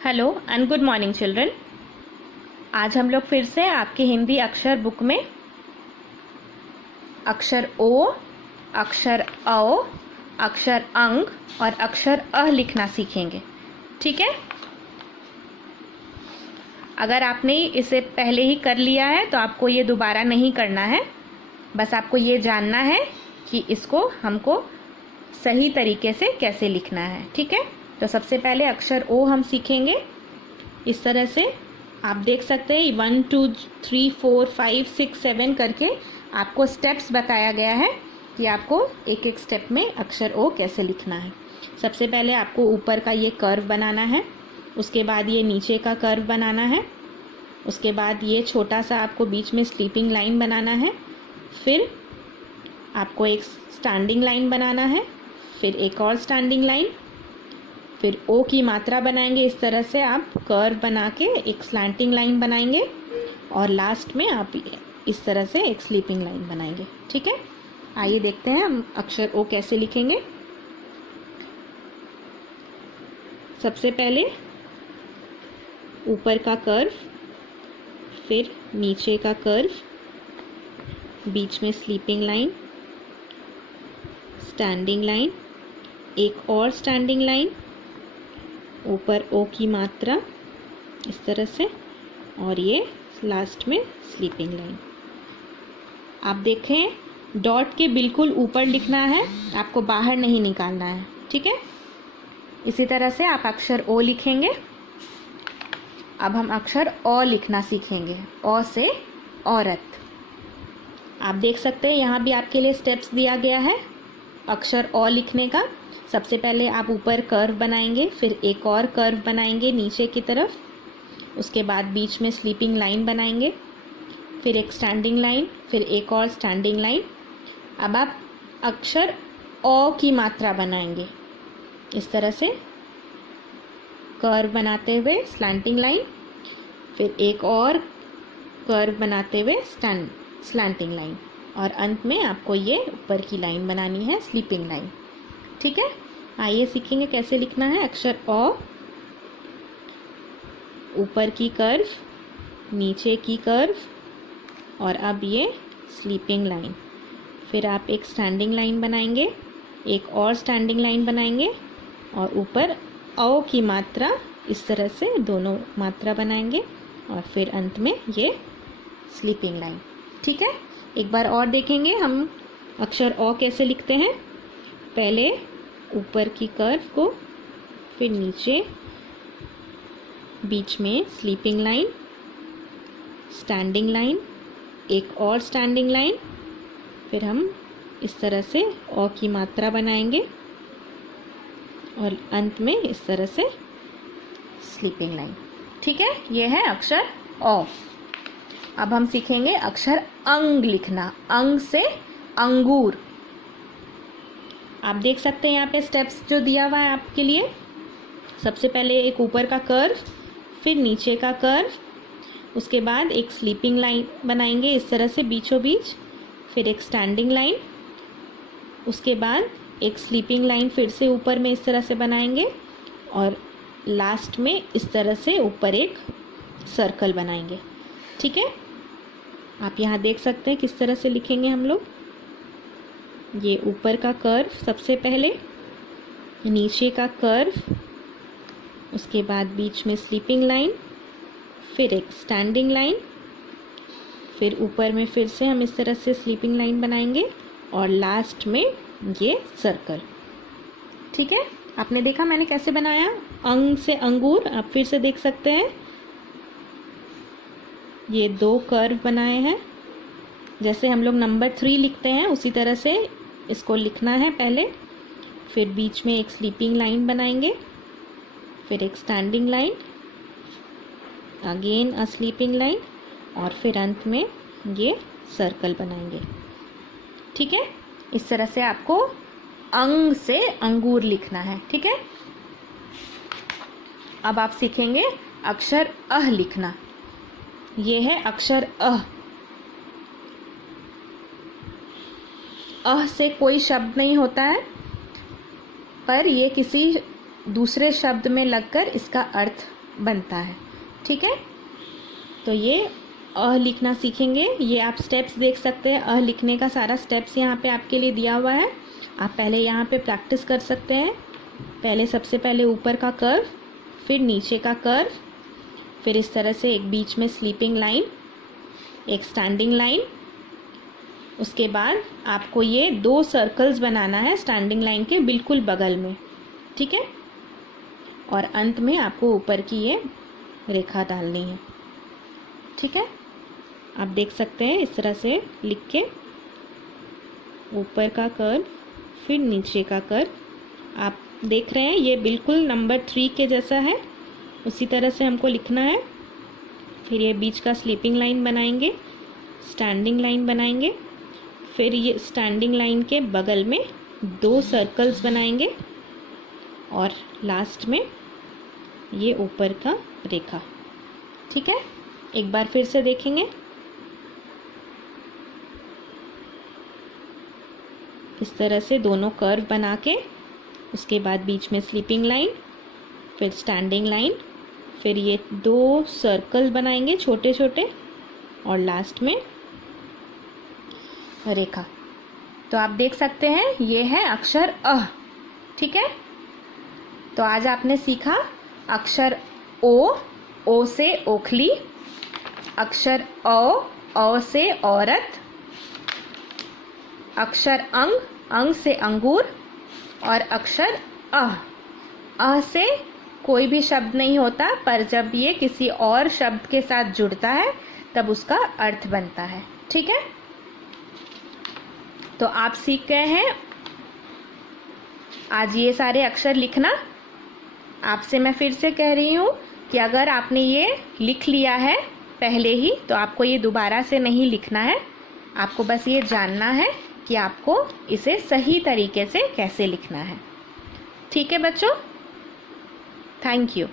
Hello and good morning children. आज हम लोग फिर से आपकी हिंदी अक्षर बुक में अक्षर ओ, अक्षर औ, अक्षर अंग और अक्षर अ लिखना सीखेंगे। ठीक है, अगर आपने इसे पहले ही कर लिया है तो आपको ये दोबारा नहीं करना है। बस आपको ये जानना है कि इसको हमको सही तरीके से कैसे लिखना है। ठीक है, तो सबसे पहले अक्षर ओ हम सीखेंगे। इस तरह से आप देख सकते हैं 1 2 3 4 5 6 7 करके आपको स्टेप्स बताया गया है कि आपको एक एक स्टेप में अक्षर ओ कैसे लिखना है। सबसे पहले आपको ऊपर का ये कर्व बनाना है, उसके बाद ये नीचे का कर्व बनाना है, उसके बाद ये छोटा सा आपको बीच में स्लीपिंग लाइन बनाना है, फिर आपको एक स्टैंडिंग लाइन बनाना है, फिर एक और स्टैंडिंग लाइन, फिर ओ की मात्रा बनाएंगे। इस तरह से आप कर्व बना के एक स्लैंटिंग लाइन बनाएंगे और लास्ट में आप इस तरह से एक स्लीपिंग लाइन बनाएंगे। ठीक है, आइए देखते हैं हम अक्षर ओ कैसे लिखेंगे। सबसे पहले ऊपर का कर्व, फिर नीचे का कर्व, बीच में स्लीपिंग लाइन, स्टैंडिंग लाइन, एक और स्टैंडिंग लाइन, ऊपर ओ की मात्रा इस तरह से, और ये लास्ट में स्लीपिंग लाइन। आप देखें डॉट के बिल्कुल ऊपर लिखना है, आपको बाहर नहीं निकालना है। ठीक है, इसी तरह से आप अक्षर ओ लिखेंगे। अब हम अक्षर औ लिखना सीखेंगे। औ से औरत। आप देख सकते हैं यहाँ भी आपके लिए स्टेप्स दिया गया है अक्षर औ लिखने का। सबसे पहले आप ऊपर कर्व बनाएंगे, फिर एक और कर्व बनाएंगे नीचे की तरफ, उसके बाद बीच में स्लीपिंग लाइन बनाएंगे, फिर एक स्टैंडिंग लाइन, फिर एक और स्टैंडिंग लाइन। अब आप अक्षर औ की मात्रा बनाएंगे इस तरह से, कर्व बनाते हुए स्लैंटिंग लाइन, फिर एक और कर्व बनाते हुए स्लैंटिंग लाइन, और अंत में आपको ये ऊपर की लाइन बनानी है, स्लीपिंग लाइन। ठीक है, आइए सीखेंगे कैसे लिखना है अक्षर औ। ऊपर की कर्व, नीचे की कर्व, और अब ये स्लीपिंग लाइन। फिर आप एक स्टैंडिंग लाइन बनाएंगे, एक और स्टैंडिंग लाइन बनाएंगे, और ऊपर औ की मात्रा इस तरह से दोनों मात्रा बनाएंगे, और फिर अंत में ये स्लीपिंग लाइन। ठीक है, एक बार और देखेंगे हम अक्षर औ कैसे लिखते हैं। पहले ऊपर की कर्व को, फिर नीचे, बीच में स्लीपिंग लाइन, स्टैंडिंग लाइन, एक और स्टैंडिंग लाइन, फिर हम इस तरह से औ की मात्रा बनाएंगे, और अंत में इस तरह से स्लीपिंग लाइन। ठीक है, ये है अक्षर औ। अब हम सीखेंगे अक्षर अंग लिखना। अंग से अंगूर। आप देख सकते हैं यहाँ पे स्टेप्स जो दिया हुआ है आपके लिए। सबसे पहले एक ऊपर का कर्व, फिर नीचे का कर्व, उसके बाद एक स्लीपिंग लाइन बनाएंगे इस तरह से बीचों बीच, फिर एक स्टैंडिंग लाइन, उसके बाद एक स्लीपिंग लाइन फिर से ऊपर में इस तरह से बनाएंगे, और लास्ट में इस तरह से ऊपर एक सर्कल बनाएंगे। ठीक है, आप यहाँ देख सकते हैं किस तरह से लिखेंगे हम लोग। ये ऊपर का कर्व सबसे पहले, नीचे का कर्व, उसके बाद बीच में स्लीपिंग लाइन, फिर एक स्टैंडिंग लाइन, फिर ऊपर में फिर से हम इस तरह से स्लीपिंग लाइन बनाएंगे, और लास्ट में ये सर्कल। ठीक है, आपने देखा मैंने कैसे बनाया अंग से अंगूर। आप फिर से देख सकते हैं ये दो कर्व बनाए हैं, जैसे हम लोग नंबर 3 लिखते हैं उसी तरह से इसको लिखना है पहले। फिर बीच में एक स्लीपिंग लाइन बनाएंगे, फिर एक standing line, again a sleeping line, और फिर अंत में ये सर्कल बनाएंगे। ठीक है, इस तरह से आपको अंग से अंगूर लिखना है। ठीक है, अब आप सीखेंगे अक्षर अह लिखना। ये है अक्षर अह। अह से कोई शब्द नहीं होता है, पर ये किसी दूसरे शब्द में लगकर इसका अर्थ बनता है। ठीक है, तो ये अ लिखना सीखेंगे। ये आप स्टेप्स देख सकते हैं, अ लिखने का सारा स्टेप्स यहाँ पे आपके लिए दिया हुआ है। आप पहले यहाँ पे प्रैक्टिस कर सकते हैं। पहले सबसे पहले ऊपर का कर्व, फिर नीचे का कर्व, फिर इस तरह से एक बीच में स्लीपिंग लाइन, एक स्टैंडिंग लाइन। उसके बाद आपको ये 2 सर्कल्स बनाना है स्टैंडिंग लाइन के बिल्कुल बगल में। ठीक है, और अंत में आपको ऊपर की ये रेखा डालनी है। ठीक है, आप देख सकते हैं इस तरह से लिख के, ऊपर का कर्व फिर नीचे का कर्व। आप देख रहे हैं ये बिल्कुल नंबर 3 के जैसा है, उसी तरह से हमको लिखना है। फिर ये बीच का स्लीपिंग लाइन बनाएंगे, स्टैंडिंग लाइन बनाएंगे, फिर ये स्टैंडिंग लाइन के बगल में 2 सर्कल्स बनाएंगे और लास्ट में ये ऊपर का रेखा। ठीक है, एक बार फिर से देखेंगे। इस तरह से दोनों कर्व बना के, उसके बाद बीच में स्लीपिंग लाइन, फिर स्टैंडिंग लाइन, फिर ये 2 सर्कल बनाएंगे छोटे छोटे और लास्ट में रेखा। तो आप देख सकते हैं ये है अक्षर अ। ठीक है, तो आज आपने सीखा अक्षर ओ, ओ से ओखली, अक्षर अ से औरत, अक्षर अंग, अंग से अंगूर, और अक्षर अ से कोई भी शब्द नहीं होता, पर जब ये किसी और शब्द के साथ जुड़ता है तब उसका अर्थ बनता है। ठीक है, तो आप सीख गए हैं आज ये सारे अक्षर लिखना। आपसे मैं फिर से कह रही हूँ कि अगर आपने ये लिख लिया है पहले ही तो आपको ये दोबारा से नहीं लिखना है। आपको बस ये जानना है कि आपको इसे सही तरीके से कैसे लिखना है। ठीक है बच्चों, थैंक यू।